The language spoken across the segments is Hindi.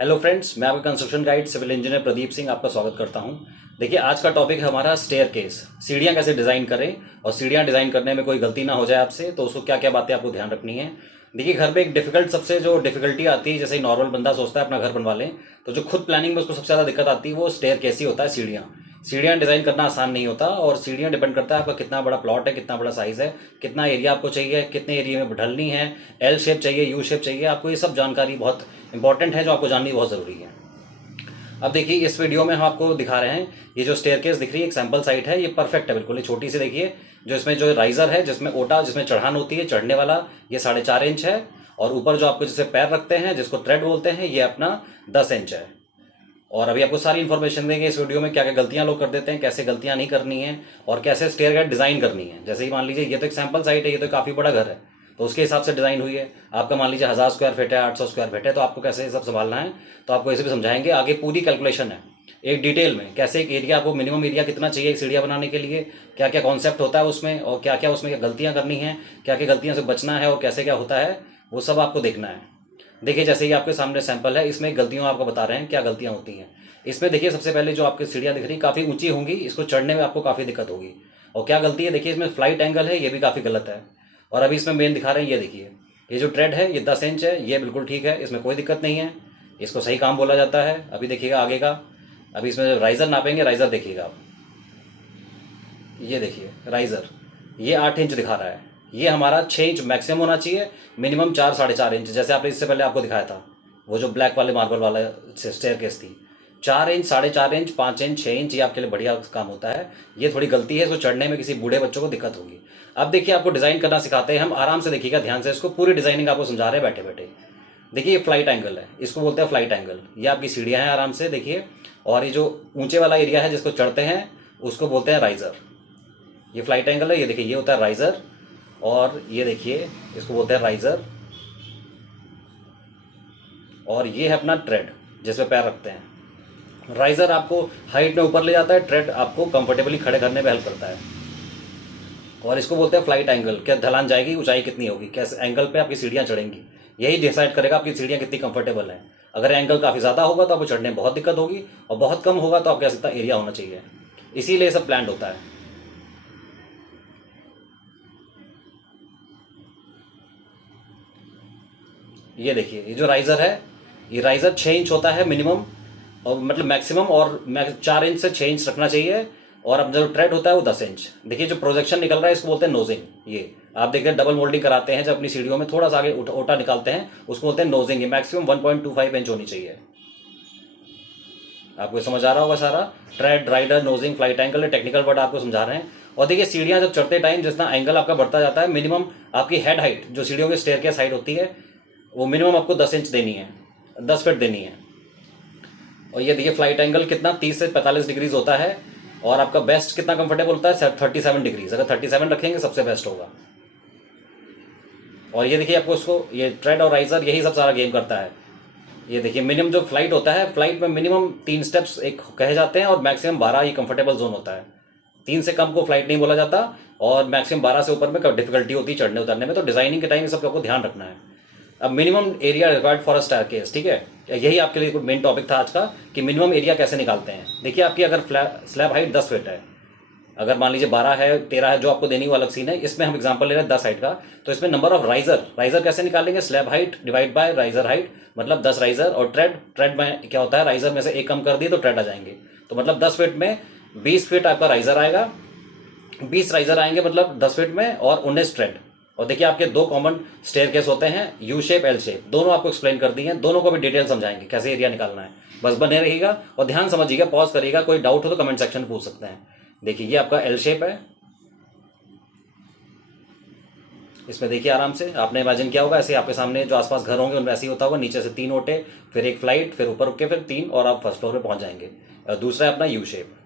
हेलो फ्रेंड्स, मैं आपका construction guide civil engineer Pradeep Singh आपका स्वागत करता हूं। देखिए, आज का टॉपिक है हमारा स्टेयरकेस। सीढ़ियां कैसे डिज़ाइन करें और सीढ़ियां डिज़ाइन करने में कोई गलती ना हो जाए आपसे, तो उसको क्या क्या बातें आपको ध्यान रखनी है। देखिए, घर पे एक डिफिकल्ट सबसे जो डिफिकल्टी आती है, जैसे नॉर्मल बंदा सोचता है अपना घर बनवा लें, तो जो खुद प्लानिंग में उसको सबसे ज़्यादा दिक्कत आती है वो स्टेयरकेस ही होता है। सीढ़ियाँ डिज़ाइन करना आसान नहीं होता, और सीढ़ियाँ डिपेंड करता है आपका कितना बड़ा प्लॉट है, कितना बड़ा साइज़ है, कितना एरिया आपको चाहिए, कितने एरिया में ढलनी है, एल शेप चाहिए, यू शेप चाहिए। आपको ये सब जानकारी बहुत इंपॉर्टेंट है, जो आपको जाननी बहुत ज़रूरी है। अब देखिए, इस वीडियो में हम आपको दिखा रहे हैं, ये जो स्टेयरकेस दिख रही है एक सैंपल साइट है, ये परफेक्ट है बिल्कुल। ये छोटी सी देखिए, जो इसमें जो राइजर है, जिसमें ओटा, जिसमें चढ़ान होती है, चढ़ने वाला, ये 4.5 इंच है। और ऊपर जो आपको जिसे पैर रखते हैं, जिसको थ्रेड बोलते हैं, ये अपना 10 इंच है। और अभी आपको सारी इन्फॉर्मेशन देंगे इस वीडियो में, क्या क्या गलतियां लोग कर देते हैं, कैसे गलतियां नहीं करनी है, और कैसे स्टेयर गाइड डिजाइन करनी है। जैसे ही मान लीजिए, ये तो एक सैंपल साइट है, ये तो काफी बड़ा घर है, तो उसके हिसाब से डिजाइन हुई है। आपका मान लीजिए 1000 स्क्वायर फीट है, 800 स्क्वायर फीट है, तो आपको कैसे ये सब संभालना है, तो आपको इसे भी समझाएंगे। आगे पूरी कैलकुलेशन है एक डिटेल में, कैसे एक एरिया, आपको मिनिमम एरिया कितना चाहिए एक सीढ़ियाँ बनाने के लिए, क्या क्या कॉन्सेप्ट होता है उसमें, और क्या क्या उसमें गलतियां करनी है, क्या क्या गलतियों से बचना है, और कैसे क्या होता है, वो सब आपको देखना है। देखिए, जैसे ही आपके सामने सैंपल है, इसमें गलतियां आपको बता रहे हैं क्या गलतियां होती हैं। इसमें देखिए, सबसे पहले जो आपकी सीढ़ियां दिख रही काफ़ी ऊंची होंगी, इसको चढ़ने में आपको काफ़ी दिक्कत होगी। और क्या गलती है, देखिए इसमें फ्लाइट एंगल है, ये भी काफ़ी गलत है। और अभी इसमें मेन दिखा रहे हैं, ये देखिए, ये जो ट्रेड है ये 10 इंच है, ये बिल्कुल ठीक है, इसमें कोई दिक्कत नहीं है, इसको सही काम बोला जाता है। अभी देखिएगा आगे का, अभी इसमें जब राइजर नापेंगे, राइजर देखिएगा आप, ये देखिए राइजर, ये 8 इंच दिखा रहा है। ये हमारा 6 इंच मैक्सिमम होना चाहिए, मिनिमम 4 साढ़े 4 इंच, जैसे आपने इससे पहले आपको दिखाया था, वो जो ब्लैक वाले मार्बल वाला स्टेयरकेस थी। 4 इंच, 4.5 इंच, 5 इंच, 6 इंच, ये आपके लिए बढ़िया काम होता है। ये थोड़ी गलती है, इसको चढ़ने में किसी बूढ़े बच्चों को दिक्कत होगी। अब देखिए, आपको डिज़ाइन करना सिखाते हैं हम, आराम से देखिएगा ध्यान से, इसको पूरी डिज़ाइनिंग आपको समझा रहे हैं बैठे बैठे। देखिए, ये फ्लाइट एंगल है, इसको बोलते हैं फ्लाइट एंगल। ये आपकी सीढ़ियाँ हैं, आराम से देखिए। और ये जो ऊंचे वाला एरिया है जिसको चढ़ते हैं, उसको बोलते हैं राइजर। ये फ्लाइट एंगल है, ये देखिए, ये होता है राइजर। और ये देखिए, इसको बोलते हैं राइजर। और ये है अपना ट्रेड, जिसमें पैर रखते हैं। राइजर आपको हाइट में ऊपर ले जाता है, ट्रेड आपको कंफर्टेबली खड़े करने में हेल्प करता है। और इसको बोलते हैं फ्लाइट एंगल। क्या ढलान जाएगी, ऊंचाई कितनी होगी, कैसे एंगल पे आपकी सीढ़ियाँ चढ़ेंगी, यही डिसाइड करेगा आपकी सीढ़ियाँ कितनी कंफर्टेबल हैं। अगर एंगल काफ़ी ज़्यादा होगा तो आपको चढ़ने में बहुत दिक्कत होगी, और बहुत कम होगा तो आपके पास इतना एरिया होना चाहिए। इसीलिए ये सब प्लान होता है। ये देखिए, ये जो राइजर है, ये राइजर 6 इंच होता है मिनिमम, और मतलब मैक्सिमम, और 4 इंच से 6 इंच रखना चाहिए। और अब जो ट्रेड होता है वो 10 इंच। देखिए, जो प्रोजेक्शन निकल रहा है इसको बोलते हैं नोजिंग। ये आप देखते हैं, डबल मोल्डिंग कराते हैं जब अपनी सीढ़ियों में थोड़ा सा आगे ओटा निकालते हैं, उसको बोलते हैं नोजिंग। ये मैक्सिमम 1.25 इंच होनी चाहिए। आपको ये समझ आ रहा होगा सारा। Tread, riser, nosing, flight angle, technical word आपको समझा रहे हैं। और देखिए, सीढ़ियाँ जब चढ़ते टाइम जितना एंगल आपका बढ़ता जाता है, मिनिमम आपकी हेड हाइट, जो सीढ़ियों के स्टेयरकेस हाइट होती है, वो मिनिमम आपको 10 इंच देनी है, 10 फीट देनी है। और ये देखिए, फ्लाइट एंगल कितना 30 से 45 डिग्रीज होता है। और आपका बेस्ट कितना कंफर्टेबल होता है, 37 डिग्रीज। अगर 37 रखेंगे सबसे बेस्ट होगा। और ये देखिए, आपको उसको, ये ट्रेड और राइजर यही सब सारा गेम करता है। ये देखिए, मिनिमम जो फ्लाइट होता है, फ्लाइट में मिनिमम 3 स्टेप्स एक कहे जाते हैं, और मैक्सिमम 12 ये कंफर्टेबल जोन होता है। 3 से कम को फ्लाइट नहीं बोला जाता, और मैक्सिमम 12 से ऊपर में डिफिकल्टी होती है चढ़ने उतरने में। तो डिजाइनिंग के टाइम ये सब आपको ध्यान रखना है। अब minimum area required for a staircase, ठीक है, यही आपके लिए मेन टॉपिक था आज का, कि मिनिमम एरिया कैसे निकालते हैं। देखिए, आपकी अगर स्लैब हाइट 10 फीट है, अगर मान लीजिए 12 है, 13 है, जो आपको देनी वो अलग सीन है। इसमें हम एग्जांपल ले रहे हैं 10 हाइट का, तो इसमें नंबर ऑफ राइजर, राइजर कैसे निकालेंगे, slab height divide by riser height, मतलब 10 राइजर। और ट्रेड, ट्रेड में क्या होता है, राइजर में से एक कम कर दिए तो ट्रेड आ जाएंगे। तो मतलब 10 फीट में 20 फीट आपका राइजर आएगा, 20 राइजर आएंगे मतलब 10 फीट में, और 19 ट्रेड। और देखिए, आपके दो कॉमन स्टेयरकेस होते हैं, यू शेप, एल शेप, दोनों आपको एक्सप्लेन कर दिए हैं, दोनों को भी डिटेल समझाएंगे कैसे एरिया निकालना है। बस बने रहिएगा और ध्यान समझिएगा, पॉज करिएगा, कोई डाउट हो तो कमेंट सेक्शन में पूछ सकते हैं। देखिए, ये आपका एल शेप है। इसमें देखिए, आराम से आपने इमेजिन किया होगा, ऐसे आपके सामने जो आसपास घर होंगे उनमें ऐसे ही होता होगा, नीचे से 3 ओटे, फिर एक फ्लाइट, फिर ऊपर के फिर 3, और आप फर्स्ट फ्लोर पे पहुंच जाएंगे। और दूसरा है अपना यू शेप।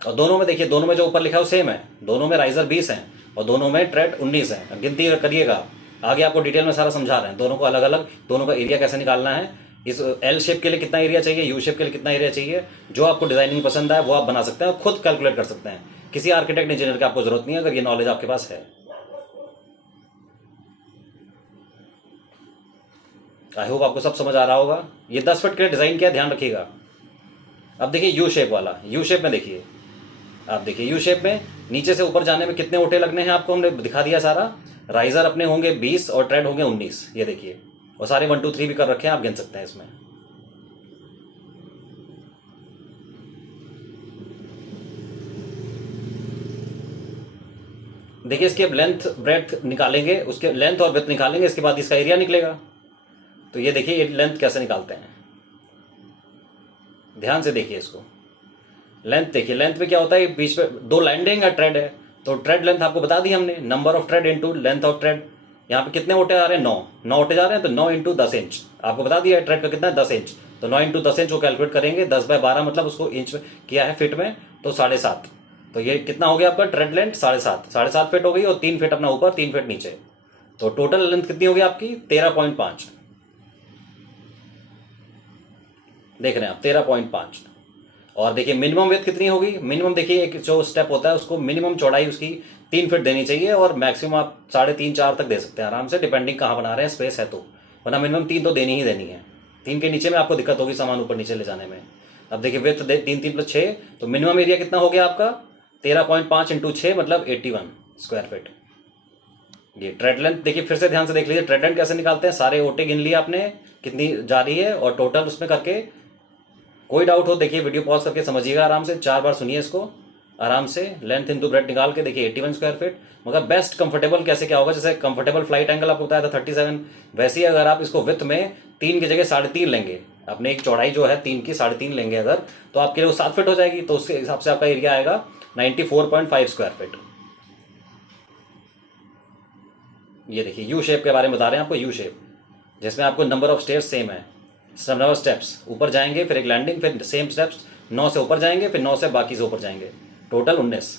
और दोनों में देखिए, दोनों में जो ऊपर लिखा है वो सेम है, दोनों में राइजर 20 हैं, और दोनों में ट्रेड 19 है। गिनती करिएगा, आगे आपको डिटेल में सारा समझा रहे हैं, दोनों को अलग अलग, दोनों का एरिया कैसे निकालना है। इस एल शेप के लिए कितना एरिया चाहिए, यू शेप के लिए कितना एरिया चाहिए, जो आपको डिजाइनिंग पसंद है वो आप बना सकते हैं, और खुद कैलकुलेट कर सकते हैं। किसी आर्किटेक्ट इंजीनियर की आपको जरूरत नहीं है, अगर ये नॉलेज आपके पास है। आई होप आपको सब समझ आ रहा होगा। ये 10 फीट के लिए डिज़ाइन किया, ध्यान रखिएगा। अब देखिए यू शेप वाला, यू शेप में देखिए, आप देखिए यू शेप में नीचे से ऊपर जाने में कितने ओटे लगने हैं आपको हमने दिखा दिया सारा। राइजर अपने होंगे 20 और ट्रेड होंगे 19, ये देखिए, और सारे 1 2 3 भी कर रखे हैं, आप गिन सकते हैं इसमें। देखिए इसकी अब लेंथ ब्रेड्थ निकालेंगे, उसके लेंथ और विड्थ निकालेंगे, इसके बाद इसका एरिया निकलेगा। तो ये देखिए ये लेंथ कैसे निकालते हैं, ध्यान से देखिए इसको। लेंथ देखिए, लेंथ में क्या होता है, बीच में 2 लैंडिंग या ट्रेड है, तो ट्रेड लेंथ आपको बता दी हमने, number of trade into length of trade. यहाँ पे कितने ओटे आ रहे हैं, 9 ओटे जा रहे हैं, तो 9 इंटू 10 इंच आपको बता दिया है। ट्रेड का कितना है, 10 इंच, तो 9 इंटू 10 इंच को कैलकुलेट करेंगे। 10/12 मतलब उसको इंच में किया है, फिट में, तो 7.5। तो ये कितना हो गया आपका ट्रेड लेंथ, 7.5 फीट हो गई, और 3 फीट अपना ऊपर, 3 फीट नीचे। तो टोटल लेंथ कितनी होगी आपकी, 13.5। देख रहे हैं आप, 13.5। और देखिए मिनिमम विड्थ कितनी होगी, मिनिमम देखिए एक जो स्टेप होता है उसको मिनिमम चौड़ाई उसकी 3 फीट देनी चाहिए, और मैक्सिमम आप 3.5 4 तक दे सकते हैं आराम से, डिपेंडिंग कहाँ बना रहे हैं, स्पेस है तो, वरना मिनिमम 3 तो देनी ही देनी है। 3 के नीचे में आपको दिक्कत होगी सामान ऊपर नीचे ले जाने में। अब देखिए विड्थ 3 + 6, तो मिनिमम एरिया कितना हो गया आपका, 13.5 × 6 मतलब 81 स्क्वायर फीट। ये ट्रेड लेंथ देखिए, फिर से ध्यान से देख लीजिए, ट्रेड लेंथ कैसे निकालते हैं, सारे ओटे गिन लिए आपने कितनी जा रही है, और टोटल उसमें करके। कोई डाउट हो देखिए वीडियो पॉज करके समझिएगा, आराम से 4 बार सुनिए इसको आराम से। लेंथ इंटू ब्रेड निकाल के देखिए 81 स्क्वायर फीट। मगर बेस्ट कंफर्टेबल कैसे क्या होगा, जैसे कंफर्टेबल फ्लाइट एंगल आपको बताया था 37, वैसे ही अगर आप इसको विथ में 3 की जगह 3.5 लेंगे, अपने एक चौड़ाई जो है 3 की 3.5 लेंगे अगर, तो आपके लिए वो 7 फीट हो जाएगी। तो उसके हिसाब से आपका एरिया आएगा 94.5 स्क्वायर फीट। ये देखिए यू शेप के बारे में बता रहे हैं आपको, यू शेप जिसमें आपको नंबर ऑफ स्टेयर्स सेम है, नंबर ऑफ स्टेप्स, ऊपर जाएंगे फिर एक लैंडिंग, फिर सेम स्टेप्स 9 से ऊपर जाएंगे, फिर 9 से बाकी से ऊपर जाएंगे, टोटल 19।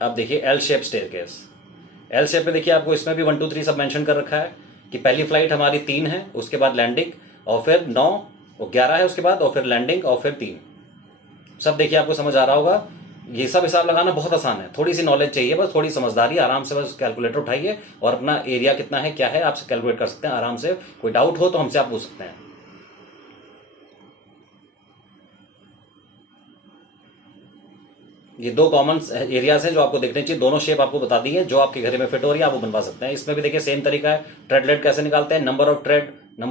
अब देखिए L shape staircase. L shape में देखिए आपको इसमें भी 1 2 3 सब मेंशन कर रखा है कि पहली फ्लाइट हमारी 3 है, उसके बाद लैंडिंग, और फिर 9 और 11 है उसके बाद, और फिर लैंडिंग, और फिर 3। सब देखिए आपको समझ आ रहा होगा। ये सब हिसाब लगाना बहुत आसान है, थोड़ी सी नॉलेज चाहिए, बस थोड़ी समझदारी, आराम से बस कैलकुलेटर उठाइए और अपना एरिया कितना है क्या है आपसे कैलकुलेट कर सकते हैं आराम से। कोई डाउट हो तो हमसे आप पूछ सकते हैं। ये 2 कॉमन एरियाज हैं जो आपको देखने चाहिए, दोनों शेप आपको बता दी है, जो आपके घर में फिट हो रही है आप वो बनवा सकते हैं। इसमें भी देखिए सेम तरीका है, ट्रेड लेट कैसे निकालते हैं, number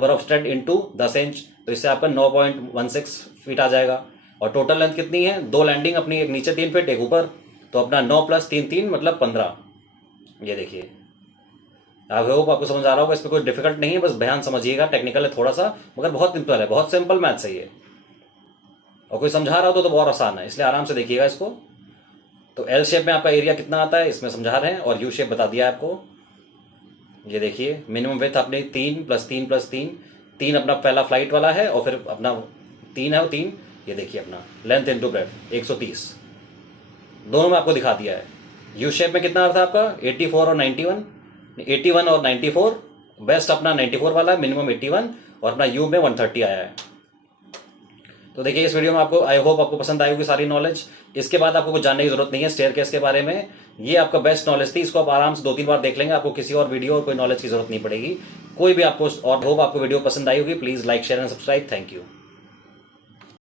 of trade into 10 inch, तो इससे आपका 9.16 फीट आ जाएगा। और टोटल लेंथ कितनी है, 2 लैंडिंग अपनी, एक नीचे 3 फीट एक ऊपर, तो अपना 9 + 3 3 मतलब 15। ये देखिए आई होप आपको समझ आ रहा होगा, इसमें कोई डिफिकल्ट नहीं है, बस बयान समझिएगा, टेक्निकल है थोड़ा सा मगर बहुत सिंपल है, बहुत सिंपल मैथ्स है ये। और कोई समझा रहा हो तो बहुत आसान है, इसलिए आराम से देखिएगा इसको। तो एल शेप में आपका एरिया कितना आता है इसमें समझा रहे हैं, और यू शेप बता दिया आपको। ये देखिए मिनिमम विड्थ अपने 3 + 3 + 3, 3 अपना पहला फ्लाइट वाला है, और फिर अपना 3 है वो 3। ये देखिए अपना लेंथ इंटू ब्रेड्थ 130, दोनों में आपको दिखा दिया है। यू शेप में कितना था आपका 84 और 91, 81 और 94, बेस्ट अपना 94 वाला है, मिनिमम 81, और अपना यू में 130 आया है। तो देखिए इस वीडियो में आपको आई होप आपको पसंद आई होगी सारी नॉलेज। इसके बाद आपको कुछ जानने की जरूरत नहीं है स्टेयरकेस के बारे में, ये आपका बेस्ट नॉलेज थी, इसको आप आराम से 2 3 बार देख लेंगे, आपको किसी और वीडियो और कोई नॉलेज की जरूरत नहीं पड़ेगी कोई भी आपको। और होप आपको वीडियो पसंद आई होगी, please like share and subscribe. Thank you.